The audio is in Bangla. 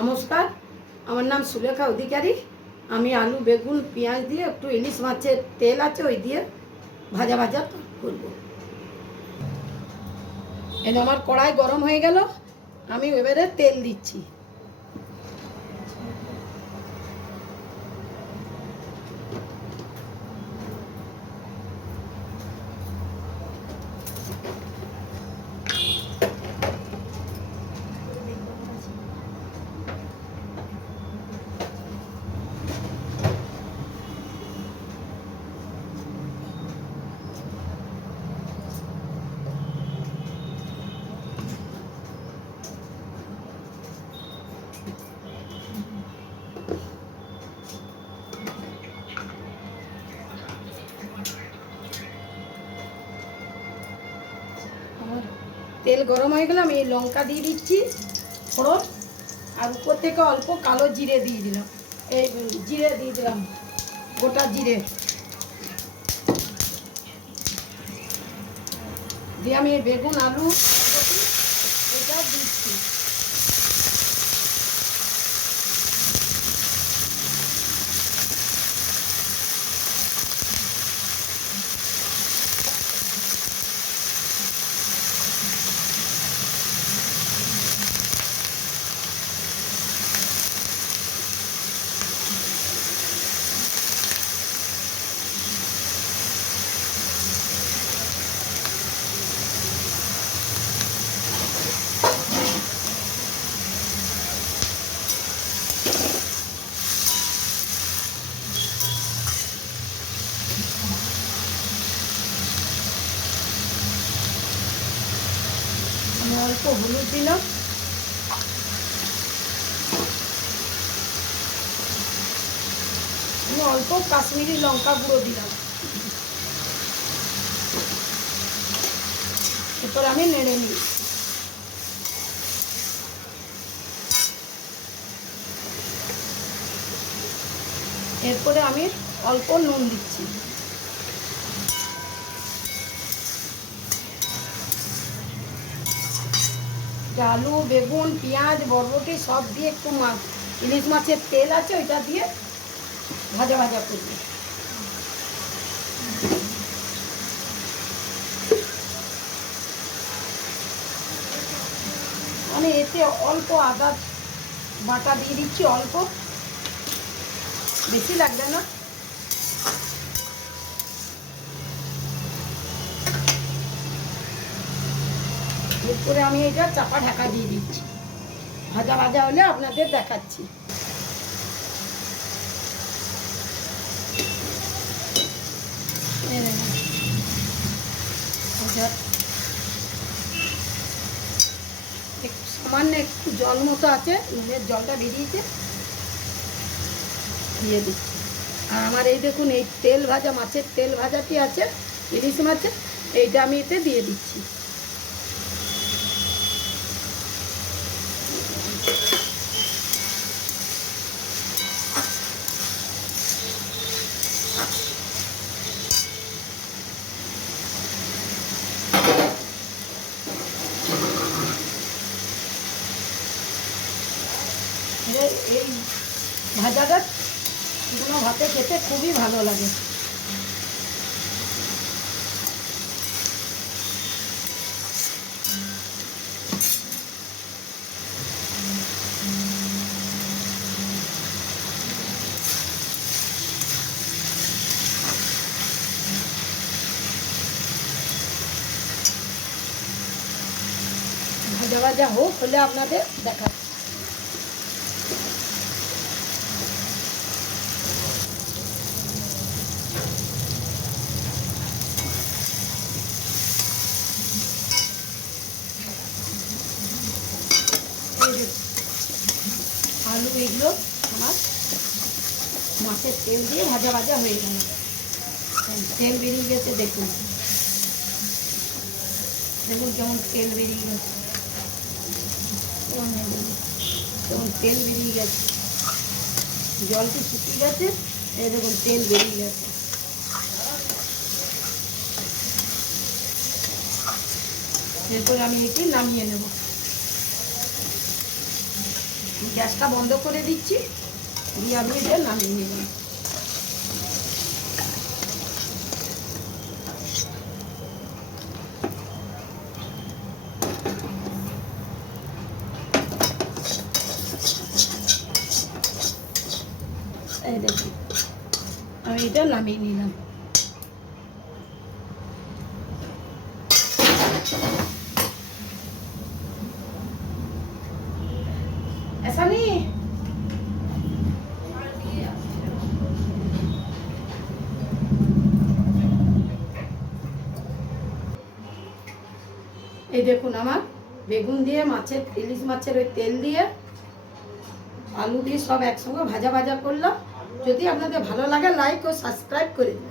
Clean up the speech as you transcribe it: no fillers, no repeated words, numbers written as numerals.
নমস্কার, আমার নাম সুলেখা অধিকারী। আমি আলু বেগুন পেঁয়াজ দিয়ে একটু ইলিশ মাছের তেল আছে ওই দিয়ে ভাজা ভাজা করব। এই আমার কড়াই গরম হয়ে গেল, আমি এবারে তেল দিচ্ছি। তেল গরম হয়ে গেলে আমি লঙ্কা দিয়ে দিচ্ছি ফোড়ন, আর উপর থেকে অল্প কালো জিরে দিয়ে দিলাম। এই জিরে দিয়ে দিলাম, গোটা জিরে দিয়ে আমি বেগুন আলু এটা দিচ্ছি। আমি অল্প হলুদ দিলাম, আমি অল্প কাশ্মীরি লঙ্কা গুঁড়ো দিলাম। এরপর আমি নেড়ে নিই। এরপরে আমি অল্প নুন দিচ্ছি। আলু বেগুন পেঁয়াজ বরবটি সব দিয়ে একটু ইলিশ মাছের তেল আছে ওইটা দিয়ে ভাজা ভাজা করব। আমি এতে অল্প আদা বাটা দিয়ে দিচ্ছি, অল্প, বেশি লাগবে না। এরপরে আমি এটা চাপা ঢাকা দিয়ে দিচ্ছি, ভাজা ভাজা হলে আপনাদের দেখাচ্ছি। সামান্য একটু জল মতো আছে, নুনের জলটা বেরিয়েছে, দিয়ে দিচ্ছি। আর আমার এই দেখুন এই তেল ভাজা মাছের তেল ভাজাটি আছে ইলিশ মাছের, এইটা আমি এতে দিয়ে দিচ্ছি। এই ভাজাটা শুকনো ভাতে খেতে খুবই ভালো লাগে। ভাজা ভাজা হোক, হলে আপনাদের দেখাচ্ছি। আলু এগুলো আমার মাছের তেল দিয়ে ভাজা ভাজা হয়ে গেল, তেল বেরিয়ে গেছে, দেখুন দেখুন কেমন তেল বেরিয়ে গেছে, কেমন তেল বেরিয়ে গেছে, জলটি শুকিয়ে গেছে, এই দেখুন তেল বেরিয়ে গেছে। এরপর আমি এটি নামিয়ে নেব। গ্যাসটা বন্ধ করে দিচ্ছি, দিয়ে আমি এটা নামিয়ে নিলাম। এই দেখুন আমি এটা নামিয়ে নিলাম। ऐसा नहीं है। এই দেখুন আমার বেগুন দিয়ে মাছের ইলিশ মাছের ওই তেল দিয়ে আলু দিয়ে সব একসঙ্গে ভাজা ভাজা করলাম। যদি আপনাদের ভালো লাগে লাইক ও সাবস্ক্রাইব করে দিন।